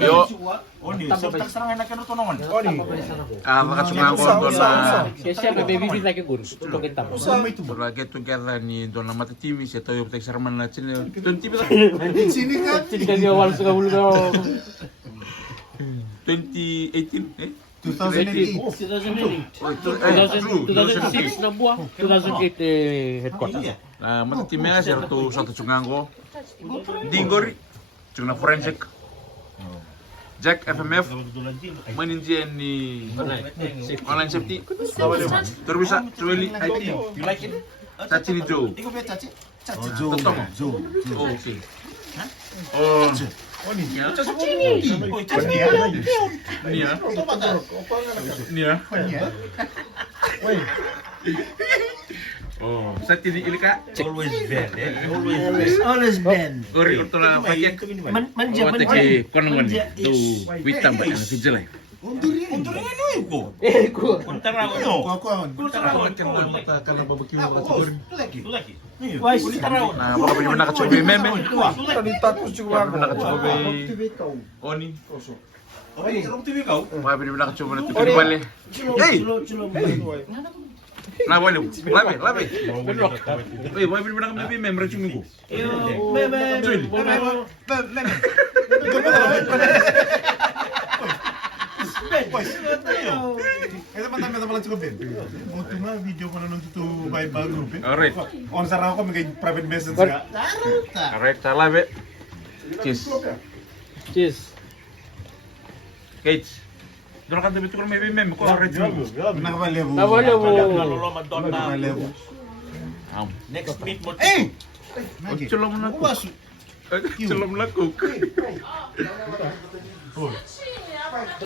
Yo. Oni, tak serangan nak kena tonongan. Oni. Makasunga ko doon na Siya baby like gun. Tulog kita. Lagi together ni doon na matatimi siya tayo tek sarman na chin. Tunti ba? Sini kan? Sini kan awal suka bulu kau. 2018 eh? 2008. 2006 na buah. 2008 headquarters. Matatimi nga siya to sa tutsungan ko. Dingori. Tsung na forensic. Jack FMF. Maninjian ni online safety. Terus bisa Joeli IT. You like it? Caci ni Joe. Ikaw ba Chachi? Totoo mo? Oh, okay. Oh, Oni. Oy, Chachi. niya. Niya. Woi. Oh, sa tini ilika. Always bad, eh? Always bad. Always bend. Ori ko tola paket. Manja Wate ke konongon ni. Tu witam ba na fijelay. Unturin ano yun ko? Ko. Kuntara ko no? Kuan. Kuntara ko. Karena barbecue Laki. Na baka pinyo nakatsubi meme. Tadi takut juga. Nakatsubi Oni. Okay, sarong TV kau? Baka pinyo nakatsubi na tipi bale. Hey! Na bale. Labi. Oy, baka pinyo nakatsubi meme ra chumi ko. Joel. Ito matami na pala cukup Ben. Buti na video ko na nung tutu by group eh. Alright. On sarang ako may private message nga. Alright, salah be. Cheers. Cheers. Kate. Doon ka tabi ko may meme ko already. Nakapalevo. Nawala mo. Naloloman doon na. Nakapalevo. Next meet mo. Eh! Chulam na ko. Chulam na ko.